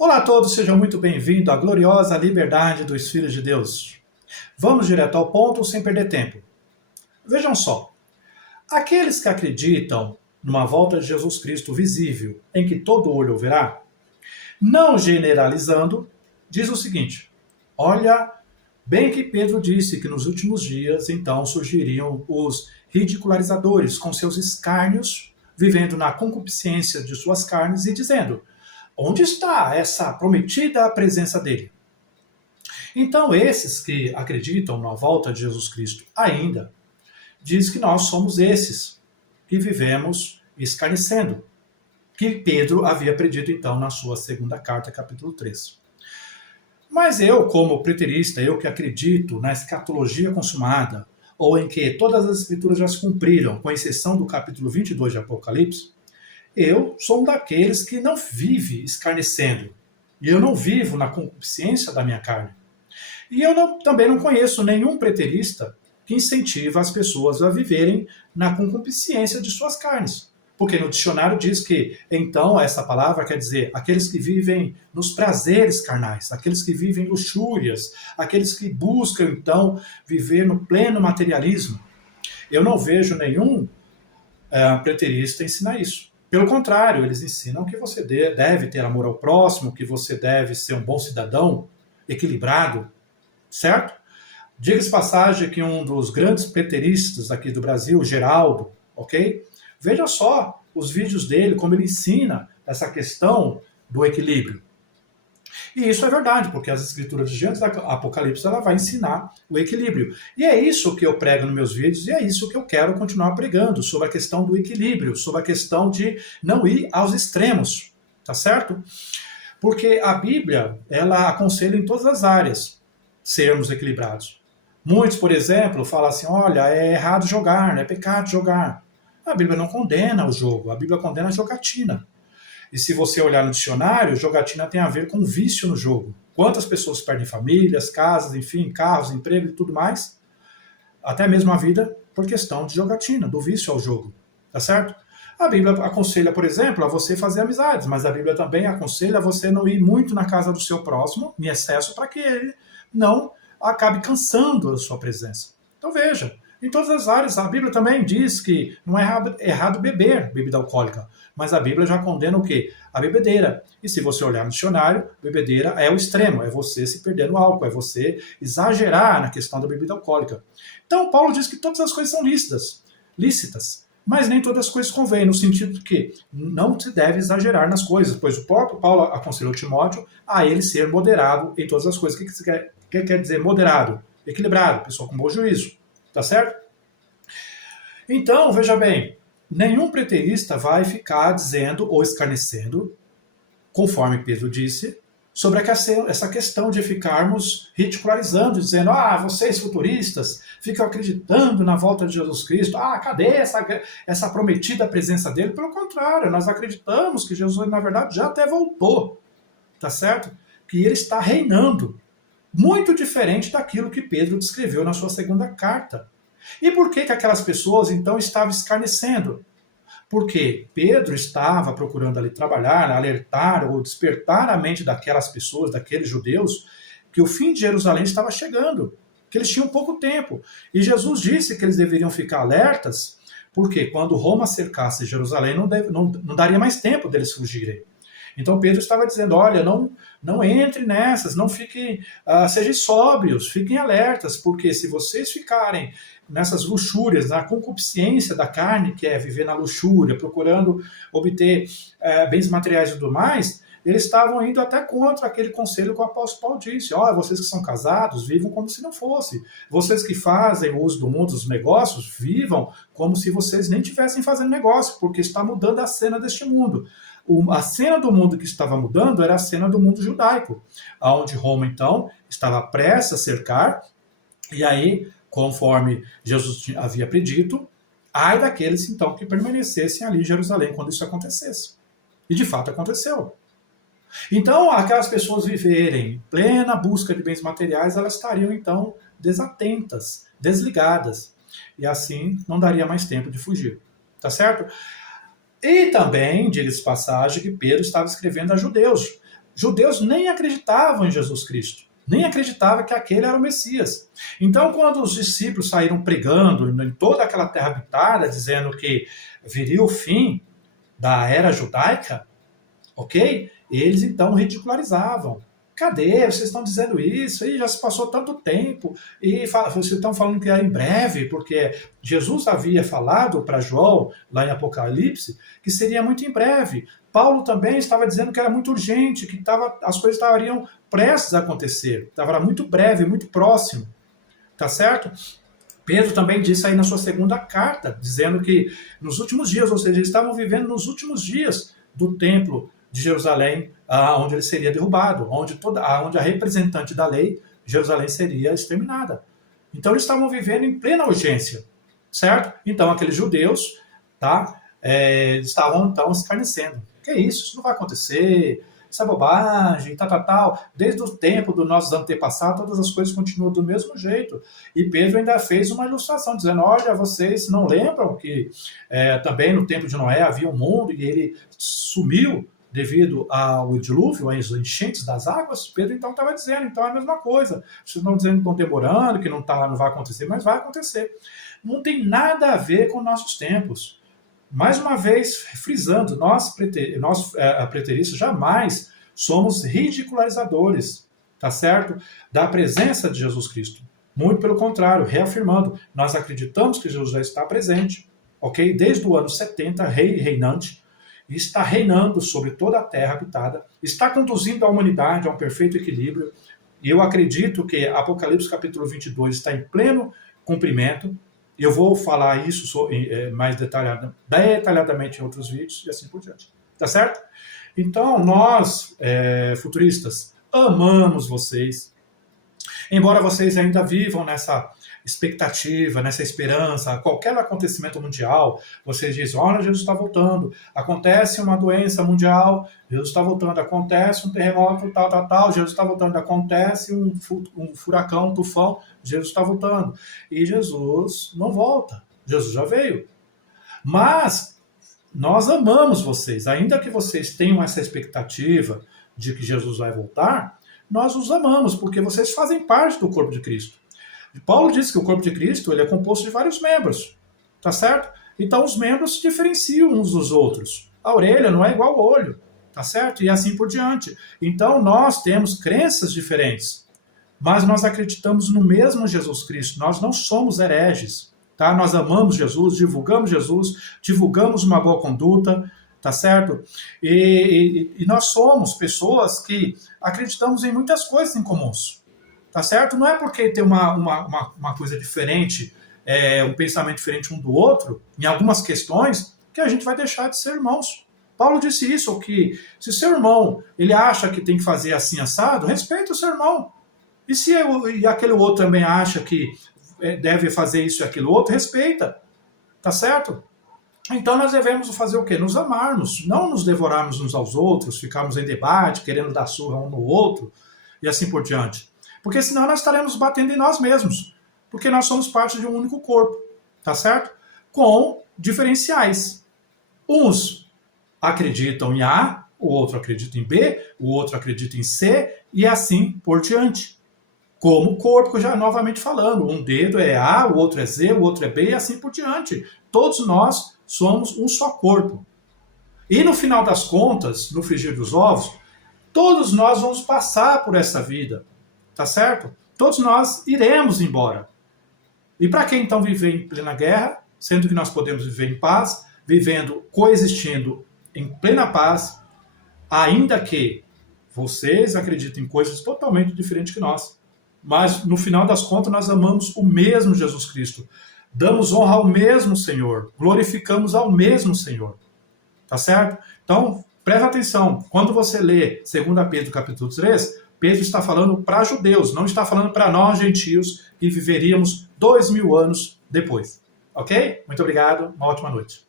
Olá a todos, sejam muito bem-vindos à gloriosa liberdade dos filhos de Deus. Vamos direto ao ponto sem perder tempo. Vejam só, aqueles que acreditam numa volta de Jesus Cristo visível, em que todo olho o verá, não generalizando, diz o seguinte: olha, bem que Pedro disse que nos últimos dias, então, surgiriam os ridicularizadores com seus escárnios, vivendo na concupiscência de suas carnes e dizendo: onde está essa prometida presença dele? Então, esses que acreditam na volta de Jesus Cristo ainda, diz que nós somos esses que vivemos escarnecendo, que Pedro havia predito então na sua segunda carta, capítulo 3. Mas eu, como preterista, eu que acredito na escatologia consumada, ou em que todas as escrituras já se cumpriram, com exceção do capítulo 22 de Apocalipse, eu sou um daqueles que não vive escarnecendo. E eu não vivo na concupiscência da minha carne. E eu também não conheço nenhum preterista que incentiva as pessoas a viverem na concupiscência de suas carnes. Porque no dicionário diz que, então, essa palavra quer dizer aqueles que vivem nos prazeres carnais, aqueles que vivem luxúrias, aqueles que buscam, então, viver no pleno materialismo. Eu não vejo nenhum preterista ensinar isso. Pelo contrário, eles ensinam que você deve ter amor ao próximo, que você deve ser um bom cidadão, equilibrado, certo? Diga-se passagem que um dos grandes preteristas aqui do Brasil, Geraldo, ok? Veja só os vídeos dele, como ele ensina essa questão do equilíbrio. E isso é verdade, porque as escrituras de Gênesis e Apocalipse ela vai ensinar o equilíbrio. E é isso que eu prego nos meus vídeos e é isso que eu quero continuar pregando, sobre a questão do equilíbrio, sobre a questão de não ir aos extremos, tá certo? Porque a Bíblia, ela aconselha em todas as áreas sermos equilibrados. Muitos, por exemplo, falam assim, olha, é errado jogar, é pecado jogar. A Bíblia não condena o jogo, a Bíblia condena a jogatina. E se você olhar no dicionário, jogatina tem a ver com vício no jogo. Quantas pessoas perdem famílias, casas, enfim, carros, emprego e tudo mais, até mesmo a vida, por questão de jogatina, do vício ao jogo, tá certo? A Bíblia aconselha, por exemplo, a você fazer amizades, mas a Bíblia também aconselha a você não ir muito na casa do seu próximo, em excesso, para que ele não acabe cansando a sua presença. Então veja, em todas as áreas, a Bíblia também diz que não é errado beber bebida alcoólica, mas a Bíblia já condena o quê? A bebedeira. E se você olhar no dicionário, bebedeira é o extremo, é você se perder no álcool, é você exagerar na questão da bebida alcoólica. Então, Paulo diz que todas as coisas são lícitas, mas nem todas as coisas convêm, no sentido de que não se deve exagerar nas coisas, pois o próprio Paulo aconselhou Timóteo a ele ser moderado em todas as coisas. O que quer dizer moderado? Equilibrado, pessoa com bom juízo. Tá certo? Então, veja bem, nenhum preterista vai ficar dizendo ou escarnecendo, conforme Pedro disse, sobre essa questão de ficarmos ridicularizando, dizendo, vocês futuristas ficam acreditando na volta de Jesus Cristo, cadê essa prometida presença dele? Pelo contrário, nós acreditamos que Jesus, na verdade, já até voltou, tá certo? Que ele está reinando. Muito diferente daquilo que Pedro descreveu na sua segunda carta. E por que aquelas pessoas, então, estavam escarnecendo? Porque Pedro estava procurando ali trabalhar, alertar ou despertar a mente daquelas pessoas, daqueles judeus, que o fim de Jerusalém estava chegando, que eles tinham pouco tempo. E Jesus disse que eles deveriam ficar alertas, porque quando Roma cercasse Jerusalém, não daria mais tempo deles fugirem. Então Pedro estava dizendo, olha, não entre nessas, não fiquem, sejam sóbrios, fiquem alertas, porque se vocês ficarem nessas luxúrias, na concupiscência da carne, que é viver na luxúria, procurando obter bens materiais e tudo mais, eles estavam indo até contra aquele conselho que o apóstolo Paulo disse, vocês que são casados, vivam como se não fosse. Vocês que fazem uso do mundo dos negócios, vivam como se vocês nem estivessem fazendo negócio, porque está mudando a cena deste mundo. A cena do mundo que estava mudando era a cena do mundo judaico, onde Roma, então, estava prestes a cercar, e aí, conforme Jesus havia predito, ai daqueles, então, que permanecessem ali em Jerusalém quando isso acontecesse. E, de fato, aconteceu. Então, aquelas pessoas viverem em plena busca de bens materiais, elas estariam, então, desatentas, desligadas. E assim, não daria mais tempo de fugir. Tá certo? E também, diga-se passagem, que Pedro estava escrevendo a judeus. judeus nem acreditavam em Jesus Cristo, nem acreditavam que aquele era o Messias. Então, quando os discípulos saíram pregando em toda aquela terra habitada, dizendo que viria o fim da era judaica, ok? Eles então ridicularizavam. Cadê? Vocês estão dizendo isso? E já se passou tanto tempo. E vocês estão falando que é em breve, porque Jesus havia falado para João, lá em Apocalipse, que seria muito em breve. Paulo também estava dizendo que era muito urgente, que as coisas estariam prestes a acontecer. Estava muito breve, muito próximo. Tá certo? Pedro também disse aí na sua segunda carta, dizendo que nos últimos dias, ou seja, eles estavam vivendo nos últimos dias do templo de Jerusalém, onde ele seria derrubado, onde a representante da lei, Jerusalém, seria exterminada. Então eles estavam vivendo em plena urgência, certo? Então aqueles judeus, tá, estavam então escarnecendo. Que isso não vai acontecer, isso é bobagem, tal. Desde o tempo dos nossos antepassados, todas as coisas continuam do mesmo jeito. E Pedro ainda fez uma ilustração, dizendo, olha, vocês não lembram que também no tempo de Noé havia um mundo e ele sumiu devido ao dilúvio, às enchentes das águas? Pedro então estava dizendo, então é a mesma coisa. Vocês estão dizendo que estão demorando, que não vai acontecer, mas vai acontecer. Não tem nada a ver com nossos tempos. Mais uma vez, frisando, nós preteristas jamais somos ridicularizadores, tá certo? Da presença de Jesus Cristo. Muito pelo contrário, reafirmando, nós acreditamos que Jesus já está presente, ok? Desde o ano 70, rei reinante, está reinando sobre toda a terra habitada, está conduzindo a humanidade a um perfeito equilíbrio, e eu acredito que Apocalipse capítulo 22 está em pleno cumprimento. Eu vou falar isso mais detalhadamente em outros vídeos e assim por diante. Tá certo? Então, nós, futuristas, amamos vocês. Embora vocês ainda vivam nessa expectativa, nessa esperança, qualquer acontecimento mundial, vocês dizem, olha, Jesus está voltando, acontece uma doença mundial, Jesus está voltando, acontece um terremoto, tal, Jesus está voltando, acontece um furacão, um tufão, Jesus está voltando. E Jesus não volta, Jesus já veio. Mas nós amamos vocês, ainda que vocês tenham essa expectativa de que Jesus vai voltar, nós os amamos, porque vocês fazem parte do corpo de Cristo. Paulo diz que o corpo de Cristo ele é composto de vários membros, tá certo? Então os membros se diferenciam uns dos outros. A orelha não é igual ao olho, tá certo? E assim por diante. Então nós temos crenças diferentes, mas nós acreditamos no mesmo Jesus Cristo. Nós não somos hereges, tá? Nós amamos Jesus, divulgamos uma boa conduta, tá certo? E nós somos pessoas que acreditamos em muitas coisas em comuns. Tá certo? Não é porque tem uma coisa diferente, um pensamento diferente um do outro, em algumas questões, que a gente vai deixar de ser irmãos. Paulo disse isso, que se seu irmão ele acha que tem que fazer assim assado, respeita o seu irmão. E se aquele outro também acha que deve fazer isso e aquilo outro, respeita. Tá certo? Então nós devemos fazer o quê? Nos amarmos, não nos devorarmos uns aos outros, ficarmos em debate, querendo dar surra um no outro, e assim por diante. Porque senão nós estaremos batendo em nós mesmos. Porque nós somos parte de um único corpo. Tá certo? Com diferenciais. Uns acreditam em A, o outro acredita em B, o outro acredita em C, e assim por diante. Como o corpo, já novamente falando. Um dedo é A, o outro é Z, o outro é B, e assim por diante. Todos nós somos um só corpo. E no final das contas, no frigir dos ovos, todos nós vamos passar por essa vida. Tá certo? Todos nós iremos embora. E para quem então viver em plena guerra, sendo que nós podemos viver em paz, coexistindo em plena paz, ainda que vocês acreditem em coisas totalmente diferentes que nós. Mas no final das contas nós amamos o mesmo Jesus Cristo. Damos honra ao mesmo Senhor. Glorificamos ao mesmo Senhor. Tá certo? Então, presta atenção. Quando você lê 2 Pedro capítulo 3, Pedro está falando para judeus, não está falando para nós gentios que viveríamos 2000 anos depois. Ok? Muito obrigado, uma ótima noite.